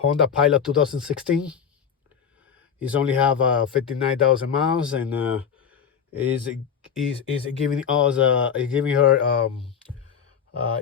Honda Pilot 2016. He's only have 59,000 miles, and is giving us giving her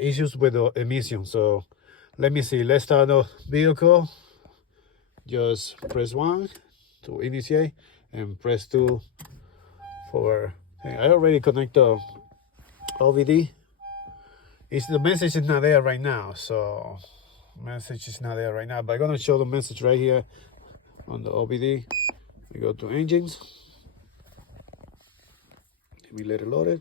issues with the emission. So let me see. Let's start the vehicle. Just press 1 to initiate and press 2 for. I already connect the OBD. The message is not there right now, so message is not there right now. But I'm gonna show the message right here on the OBD. We go to engines. Let me let it load it.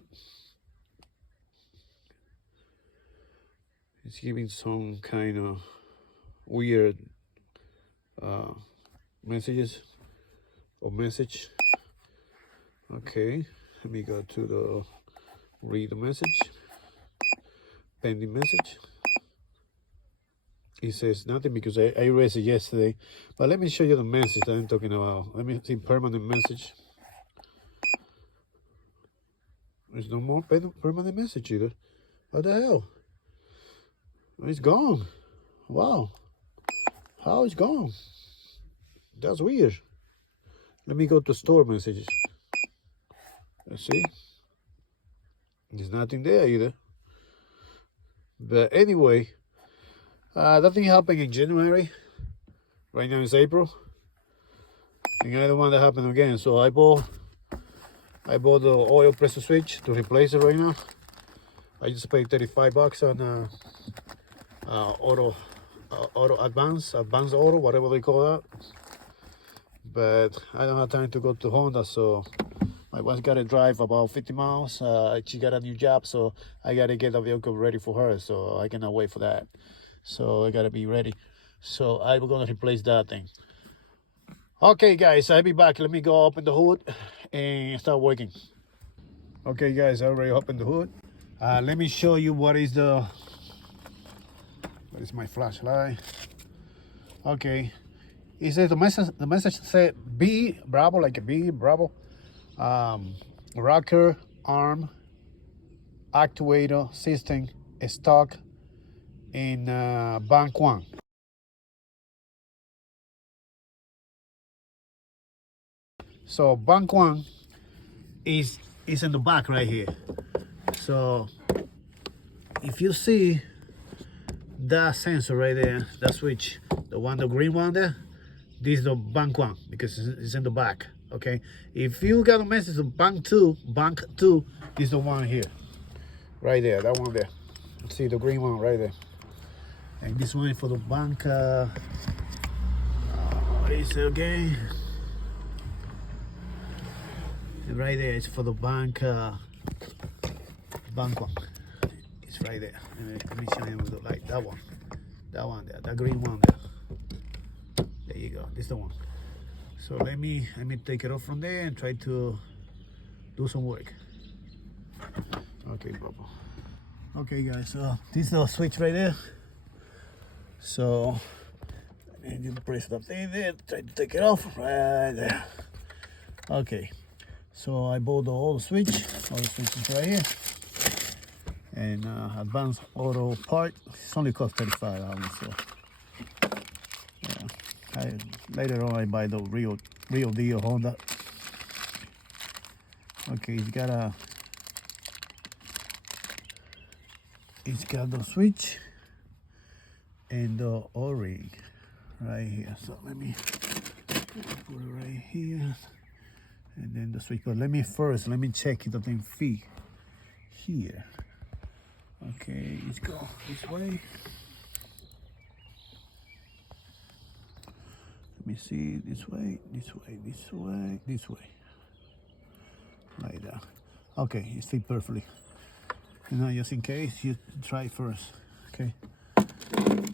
It's giving some kind of weird messages or message. Okay, let me go to the read the message. Pending message. It says nothing because I erased it yesterday. But let me show you the message that I'm talking about. Let me see permanent message. There's no more permanent message either. What the hell? It's gone. Wow. How it's gone? That's weird. Let me go to store messages. Let's see. There's nothing there either. But anyway, that thing happened in January. Right now it's April. And I don't want that happen again. So I bought the oil pressure switch to replace it right now. I just paid $35 on auto advance auto, whatever they call that. But I don't have time to go to Honda, so my wife got to drive about 50 miles. She got a new job, so I got to get the vehicle ready for her, so I cannot wait for that. So I got to be ready. So I'm going to replace that thing. Okay, guys, I'll be back. Let me go open the hood and start working. Okay, guys, I already opened the hood. Let me show you what is my flashlight. Okay, it says the message said B Bravo, like a B Bravo, rocker arm actuator system stock in bank 1. So bank 1 is in the back right here. So if you see that sensor right there, that switch, the green one there, this is the bank 1 because it's in the back. Okay, if you got a message of bank 2, is the one here, right there, that one there. See the green one right there, and this one is for the bank. What is it again? Right there, it's for the bank. Bank 1. It's right there. Let me show you with the light. That one there, that green one there. There you go. This is the one. So let me take it off from there and try to do some work. Okay, Papa. Okay, guys. So this is the switch right there. So let me press the thing there. Try to take it off right there. Okay. So I bought all the switches right here. And advanced auto part. It's only cost $35. So yeah, later on I buy the real deal Honda. Okay, it's got the switch and the O-ring right here. So let me put it right here, and then the switch. But let me check the thing fit here. Okay, let's go this way. Let me see, this way, like that. Okay, it fit perfectly. You know, just in case, you try first. Okay.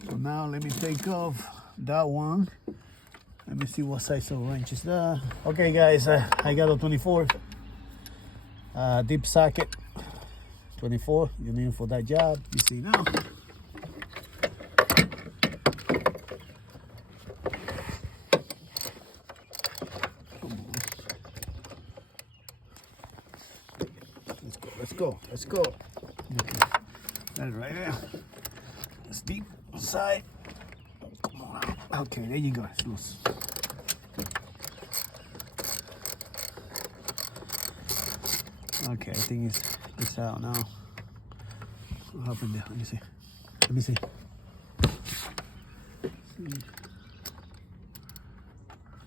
So now let me take off that one. Let me see what size of wrench is that. Okay, guys, I got a 24 deep socket. 24, you need for that job. You see now. Let's go. Okay. That right there. It's deep inside. Come Okay, there you go. It's loose. Okay, I think it's out now. What happened there? Let me see. Let me see.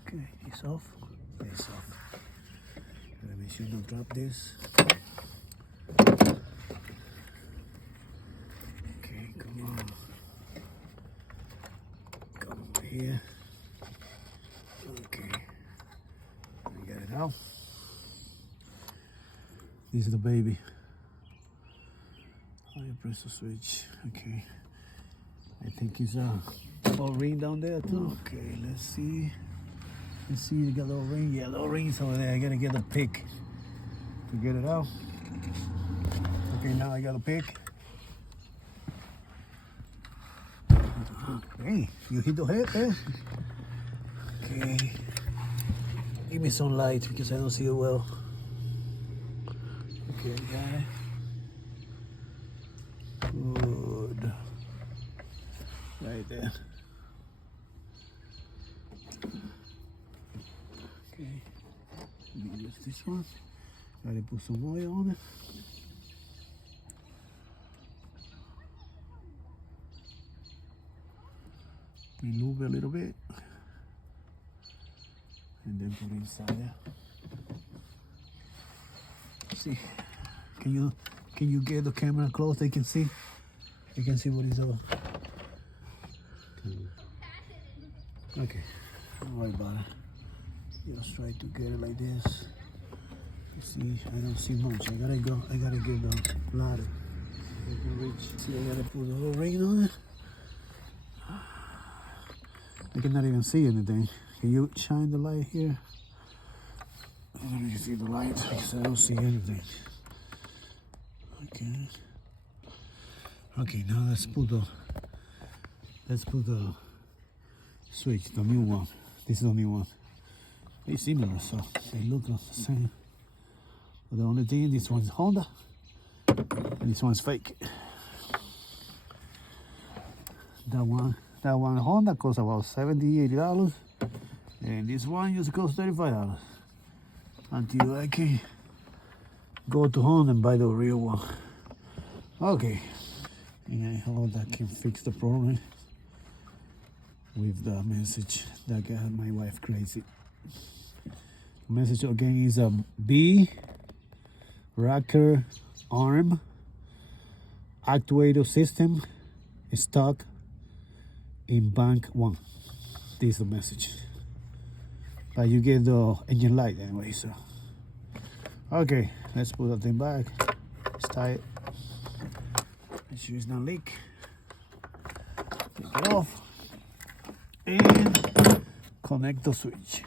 Okay, it's off. It's off. Let me should not drop this. Okay, come on. Come over here. Okay. I got it out. This is the baby. Oh, you press the switch. Okay. I think it's a O-ring down there too. Okay, let's see. Let's see, you got a little ring. Yeah, little rings over there. I gotta get a pick to get it out. Okay, now I got a pick. Hey, you hit the head there. Okay. Give me some light because I don't see it well. Okay, got it. Good. Right there. Okay. Let me use this one. Gotta put some oil on it. Remove it a little bit. And then put it inside there. See. Can you get the camera close? They can see. You can see what is over. Okay, don't worry about it. Just try to get it like this. You see, I don't see much. I gotta get the ladder. I can reach. See, I gotta put the whole ring on it. I cannot even see anything. Can you shine the light here? I don't even see the light because I don't see anything. Okay. Okay, now let's put the switch, the new one. This is the new one. Very similar, so they look the same. But the only thing, this one's Honda, and this one's fake. That one Honda costs about $70, $80, and this one used to cost $35. Until I can go to home and buy the real one. Okay, and I hope that can fix the problem with the message that got my wife crazy. Message again is a B rocker arm actuator system stock in bank 1. This is the message. But you get the engine light anyway, so. Okay, let's put that thing back. It's tight. Make sure it's not leak. Take it off. And connect the switch.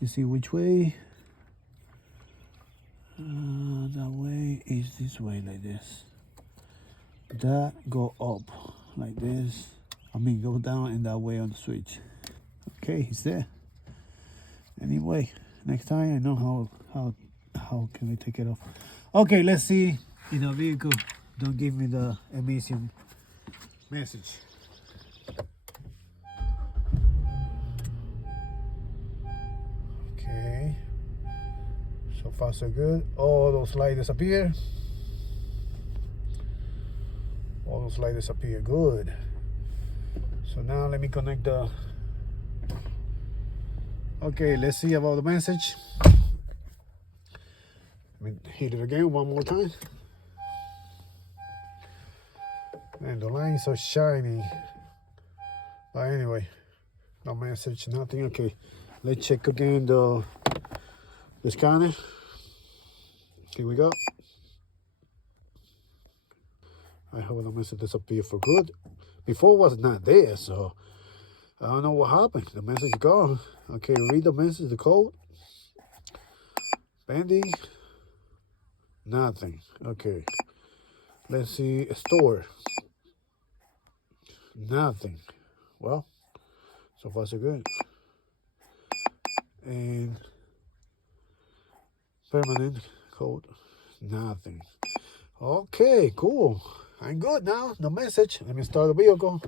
You see which way? That way is this way, like this. That go up like this. I mean, go down in that way on the switch. Okay, it's there. Anyway, next time I know how can we take it off. Okay, let's see in the vehicle. Don't give me the emission message. Okay, so far so good. All those lights disappear. All those lights disappear. Good. So now let me connect the. Okay, let's see about the message. Let me hit it again one more time. And the lines are shiny. But anyway, no message, nothing. Okay, let's check again the scanner. Here we go. I hope the message disappeared for good. Before it was not there, so I don't know what happened. The message gone. Okay, read the message, the code. Pending. Nothing. Okay. Let's see. Store. Nothing. Well, so far so good. And permanent code. Nothing. Okay, cool. I'm good now. No message. Let me start the vehicle.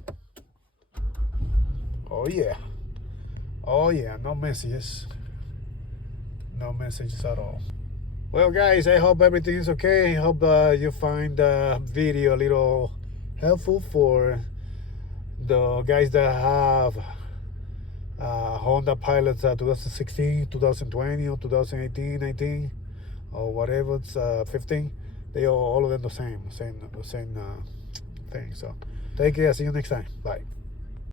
Oh yeah. Oh yeah, no messages. No messages at all. Well guys, I hope everything is okay. I hope you find the video a little helpful for the guys that have Honda Pilots 2016, 2020, or 2018, 19, or whatever it's 15. They are all of them the same thing. So take care. See you next time. Bye.